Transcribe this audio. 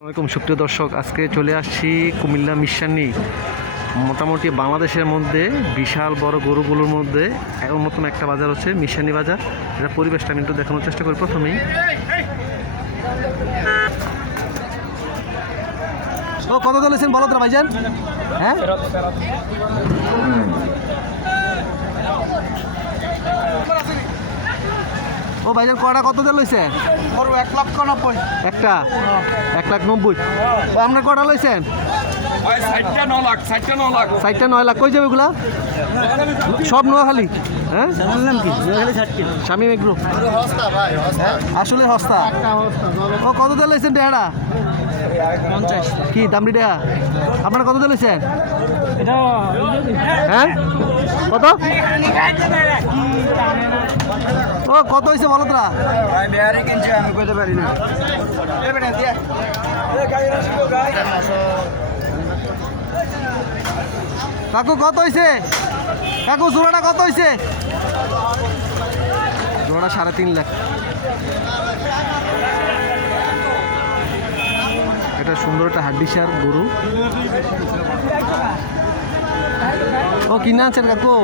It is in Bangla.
আসসালামাইকুম সুপ্রিয় দর্শক, আজকে চলে আসছি কুমিল্লা মিশানি। মোটামুটি বাংলাদেশের মধ্যে বিশাল বড় গরুগুলোর মধ্যে অন্যতম একটা বাজার হচ্ছে মিশানি বাজার। এটা পরিবেশটা আমি একটু দেখানোর চেষ্টা করি প্রথমেই। ও, কত চলেছেন বলো তো ভাইজান? হ্যাঁ? ও ভাইজান কটা কত দিয়ে লইছে? গরু এক লক্ষ নব্বই। একটা? এক লাখ নব্বই। ও, আপনার কটা লইছেন? লাখ লাখ। ষাটটা নয় লাখ কই যাবে এগুলা? সব নোয়াখালী? হ্যাঁ? স্বামী এগ্রো আসলে হস্তা। ও কত দিয়ে লইছেন ডেহারা পঞ্চাশ। কি দামড়ি ডেহা আপনারা কত দিয়ে লইছেন? হ্যাঁ? কত? ও, কত হয়েছে বলো তোরা কিনছি আমি কইতে পারি না কাকু, কত হয়েছে কাকু, জোড়াটা কত হয়েছে জোড়া সাড়ে তিন লাখ। এটা সুন্দর একটা হাড্ডিসার গরু। ও, কিনে আনছেন কাকু?